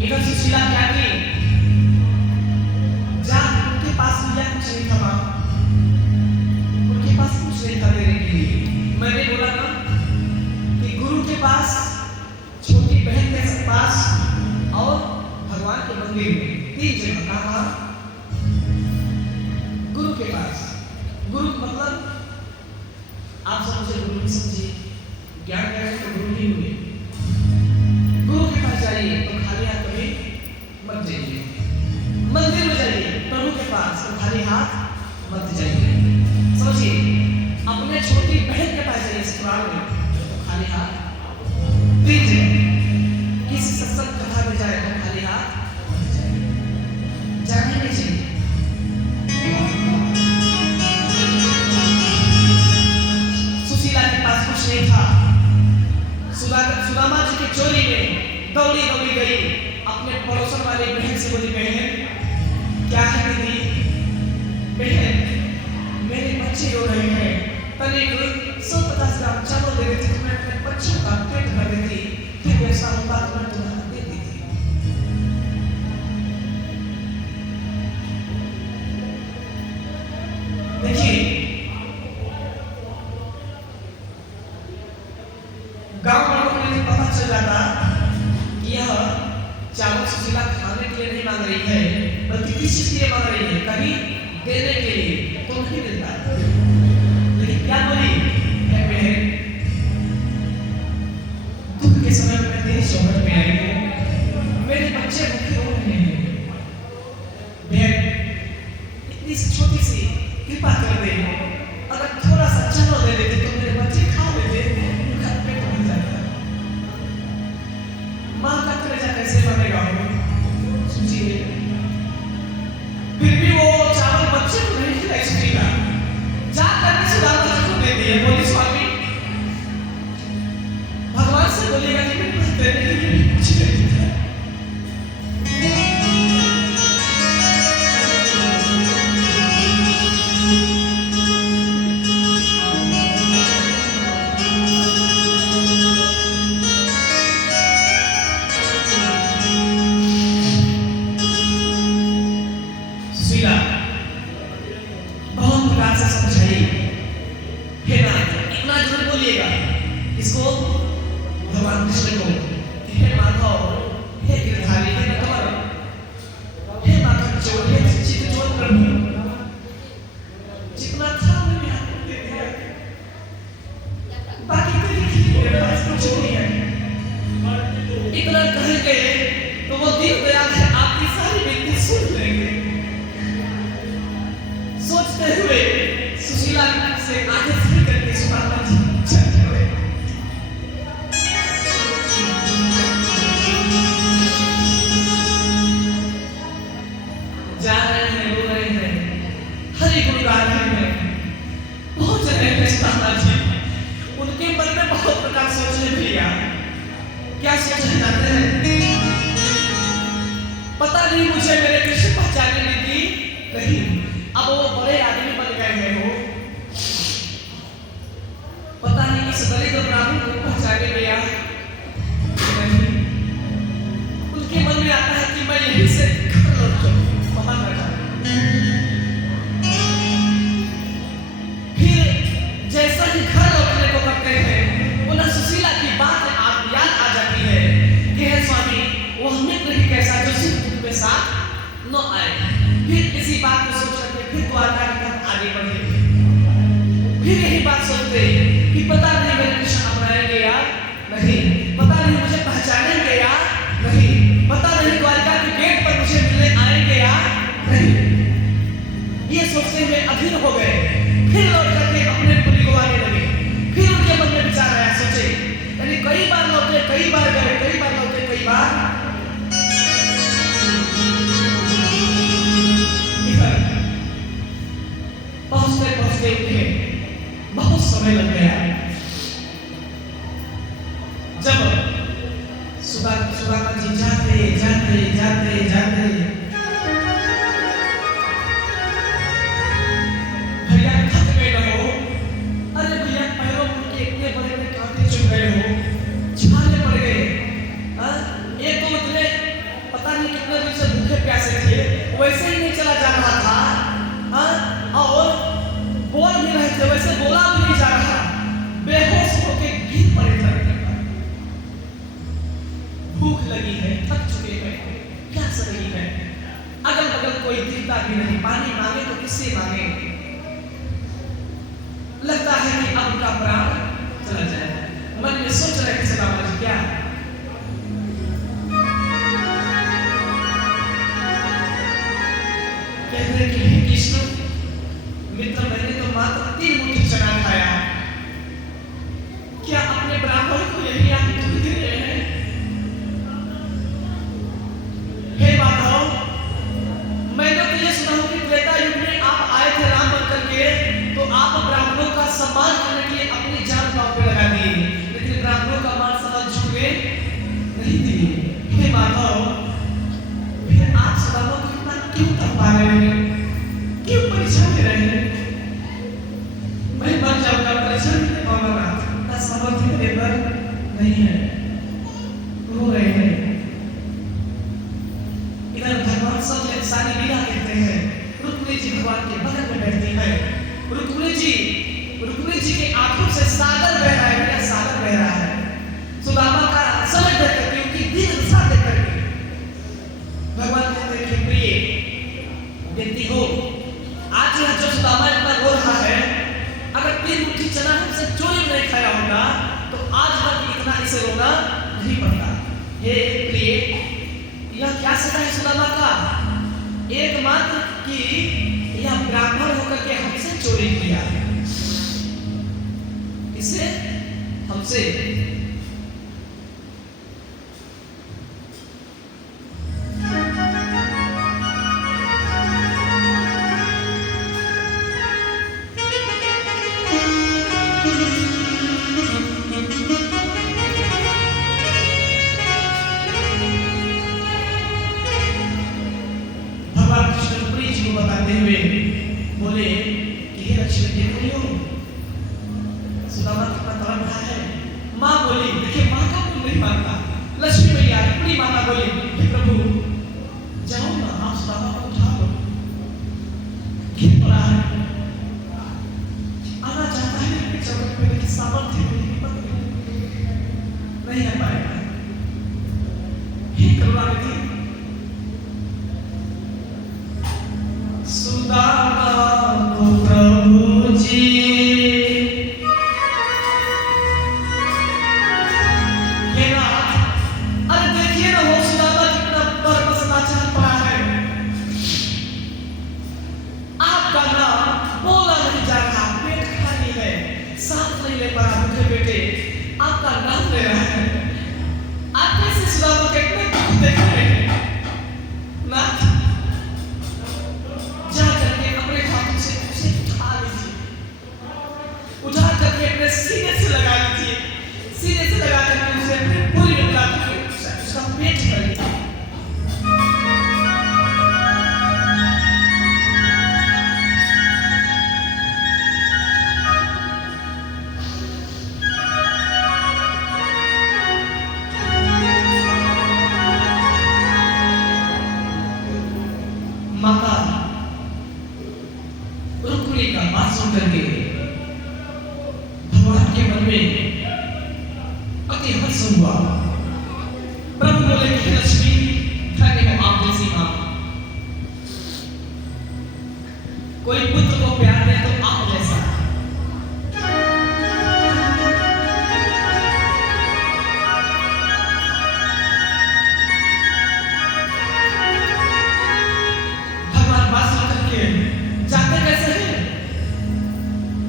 इधर सुशीला क्या की, जहाँ उनके पास मुझे कुछ नहीं था, उनके पास कुछ नहीं था देने के लिए। मैंने बोला ना कि गुरु के पास, छोटी बहन के पास और भगवान के मंदिर में, तीन जगह कहा, गुरु के पास। गुरु मतलब आप समझे, गुरु भी समझिए, ज्ञान करें तो गुरु ही हुए। गुरु के पास जाइए तो खाली हाथ कभी मत जाइए, मंदिर में जाइए प्रभु के पास तो खाली हाथ मत जाइए। समझिए, अपने छोटी बहन के पास जाइए ससुराल में तो खाली हाथ दीजिए, किसी सत्संग कथा में जाए तो खाली हाथ जाने नहीं चाहिए। सुशीला के पास कुछ नहीं था, सुदामा जी की चोरी में दौड़ी दौड़ी गई, अपने पड़ोसन वाली बहन से बोली, बहन क्या है दीदी, बहन मेरे बच्चे रो रहे हैं, तनिक 150 ग्राम चावल दे देती तो मैं अपने बच्चों का पेट भर देती, फिर ऐसा होता तो मैं तुम्हें दे देती। देखिए, गांव वालों को यदि पता चल जाता कि यह चावल सुशीला खाने के लिए नहीं मांग रही है, बल्कि किस चीज के लिए मांग रही है, कहीं देने के लिए, तो नहीं मिलता। लेकिन क्या बोली, बहन दुख के समय में तेरी सोहबत में आई हूं, मेरे बच्चे भूखे रो रहे हैं, बहन इतनी छोटी सी कृपा कर दे, अगर थोड़ा सा चावल दे देते तो मेरे बच्चे खा लेते, उनका पेट भर जाता। माँ का कलेजा कैसे बनेगा, सोचिए। फिर भी वो चावल बच्चे को नहीं खिलाई सुशीला, जाकर के सुदामा जी को दे दिए। बोली, स्वामी भगवान से बोलिएगा कि मेरे पास देने के लिए कुछ नहीं था। सुशीला बहुत प्यार से समझाई, हे नाथ इतना जरूर बोलिएगा इसको, भगवान कृष्ण को, हे माधव, हे गिरधारी, हे नटवर, हे माधव चोर, हे चित चोर प्रभु, जितना था मैंने आपको दे दिया, बाकी मेरे पास कुछ नहीं है। इतना कह के तो वो दीन दयाल है, आपकी सारी विनती सुन लेंगे। सोचते हुए सुशीला से आगे फिर करके सुदामा जी चल गए। जा रहे हैं, रो रहे हैं, हरि गुण गा रहे हैं, पहुंच रहे हैं सुदामा जी। उनके मन में बहुत प्रकार सोचने भैया, क्या सोचने जाते हैं, पता नहीं मुझे मेरे कृष्ण पहचाने लगी कहीं, अब वो बड़े आदमी बन गए हैं, वो पता नहीं इस दलित ब्राह्मण को पहचाने गया नहीं। उनके मन में आता है कि मैं यहीं से घर लौट जाऊं, वहां न जाऊं। फिर जैसा ही घर लौटने को करते हैं, उन्हें सुशीला की बात याद आ जाती है कि हे स्वामी, वह मित्र ही कैसा जो सिर्फ के साथ न आए। फिर इसी बात को सोच फिर द्वारका की तरफ आगे बढ़े, फिर यही बात सोचते कि पता नहीं मेरे कृष्ण अपनाएंगे या नहीं, पता नहीं मुझे पहचानेंगे या नहीं, पता नहीं द्वारका के गेट पर मुझे मिलने आएंगे या नहीं। ये सोचते हुए अधीर हो गए, फिर लौट करके अपने पुरी को आने लगे। फिर उनके मन में विचार आया, सोचे, यानी कई बार लौटे, कई बार गए, कई बार लौटे, कई बार पहुंचते पहुंचते उठे, बहुत समय लग गया। जब सुदामा जी जाते जाते जाते जाते भैया थक गए हो, अरे भैया पैरों के इतने बड़े बड़े कांटे चुभ गए हो, छाले पड़ गए, एक तो कैसे थे वैसे ही नहीं चला जा रहा था, हाँ? और बोल भी रहे थे वैसे बोला भी नहीं जा रहा, बेहोश होके गिर पड़े धरती पर। भूख लगी है, थक चुके हैं, प्यास लगी है, अगल बगल कोई दिखता भी नहीं, पानी मांगे तो किससे मांगे? लगता है कि अब उनका प्राण चला जाए। मन में सोच रहे थे सुदामा जी क्या कहते हैं कि हे कृष्ण मित्र, मैंने तो मात्र 3 मुट्ठी चना खाया, क्या अपने ब्राह्मण को यही आप दुख दे रहे हैं? हे माधव, मैंने तो ये सुना कि त्रेता युग में आप आए थे राम बन करके, तो आप ब्राह्मणों का सम्मान करने के लिए अपनी जान दांव पे लगा दी, लेकिन ब्राह्मणों का मान सम्मान झुकने नहीं दिए। हे माधव, फिर आप सुदामा को इतना क्यों तपा रहे हैं, क्यों परेशान दे रहे हैं? मैं मर जाऊंगा, परेशान नहीं पाऊंगा, ना सामर्थ्य मेरे पर नहीं है, रो रहे हैं। इधर भगवान सब सारी लीला कहते हैं, रुक्मिणी जी भगवान के बगल में बैठती है। रुक्मिणी जी के आंखों से सागर बह रहा है, मेरा सागर बह रहा है। सुदामा का समय देख करके, उनकी दीन दशा देख करके भगवान कहते हैं कि प्रिय व्यक्ति हो, आज यह जो सुदामा इतना रो रहा है, अगर 3 मुट्ठी चना हमसे चोरी में नहीं खाया होगा तो आज तक इतना इसे रोना नहीं पड़ता। हे प्रिय, यह क्या सजा है सुदामा का? एकमात्र कि यह ब्राह्मण होकर के हमसे चोरी किया, इसे हमसे। भगवान कृष्ण रुक्मिणी जी को बताते हुए बोले कि हे लक्ष्मी देख रही हो सुदामा कितना तड़प रहा है। माँ बोली, देखिए माँ का मुंह नहीं मानता, लक्ष्मी मैया रुक्मिणी माता बोली, हे प्रभु जाओ ना, आप सुदामा को उठा लो, गिर पड़ा है, आना चाहता है अपने जगत में, लेकिन सामर्थ्य नहीं आ पाएगा। हे करुणानिधि, सुदामा को प्रभु जी आपका नाम ले रहा है, आप कैसे सुदामा के इतने दुख देख रहे हैं? नाथ, जा करके अपने हाथों से उसे उठा लीजिए, उठा करके अपने सीने से लगा लीजिए, सीने से लगा करके उसे अपने पूरी में लगा करके उसका पेट कर लीजिए। माता रुक्मिणी का बात सुन करके भगवान के मन में अति हर्ष हुआ। प्रभु बोले कि लक्ष्मी, धन्य हो आप जैसी मां, कोई पुत्र को प्यार दे तो आप जैसा। जाते कैसे हैं?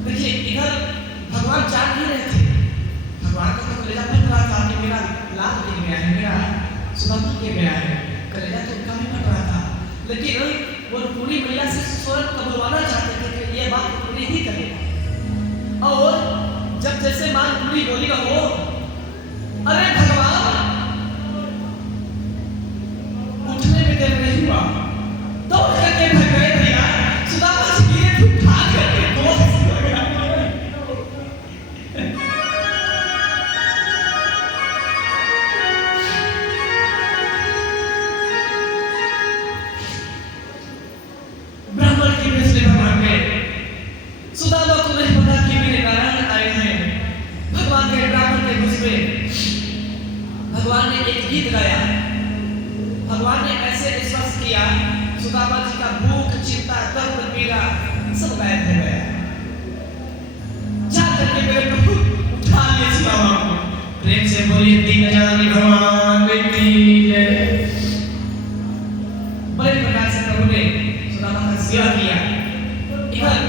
देखिए इधर भगवान जान नहीं रहे थे, भगवान का तो कलेजा फट रहा था कि मेरा लाल गिर गया है, मेरा सुदामा गिर गया है, कलेजा तो उनका भी फट रहा था, लेकिन वो पूरी मैया से स्वयं कबूलवाना चाहते थे कि ये बात पूरी ही करेगा। और जब जैसे मां पूरी बोली ना हो, अरे भगवान उठने में देर नहीं हुआ, दौड़ करके भाग गए भैया, सुदामा जी गिरे तो उठा करके गोद में लगा। किया, सुदामा जी का भूख, चिंता, दर्द, पीड़ा सब गायब हो गया। जा करके मेरे प्रभु उठा लिए सुदामा को। प्रेम से बोलिए दीनजानी भगवान की जय। बड़े प्रकार से प्रभु ने सुदामा का सेवा किया। इधर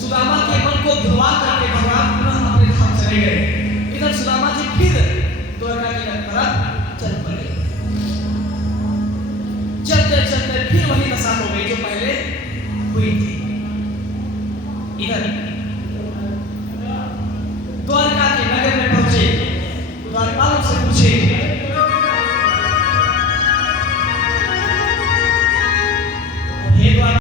सुदामा के मन को धुआ करके भगवान पुनः अपने धाम चले गए। इधर सुदामा जी फिर द्वारका की तरफ चल पड़े। चलते चलते फिर वही दशा हो गई जो पहले हुई थी। इधर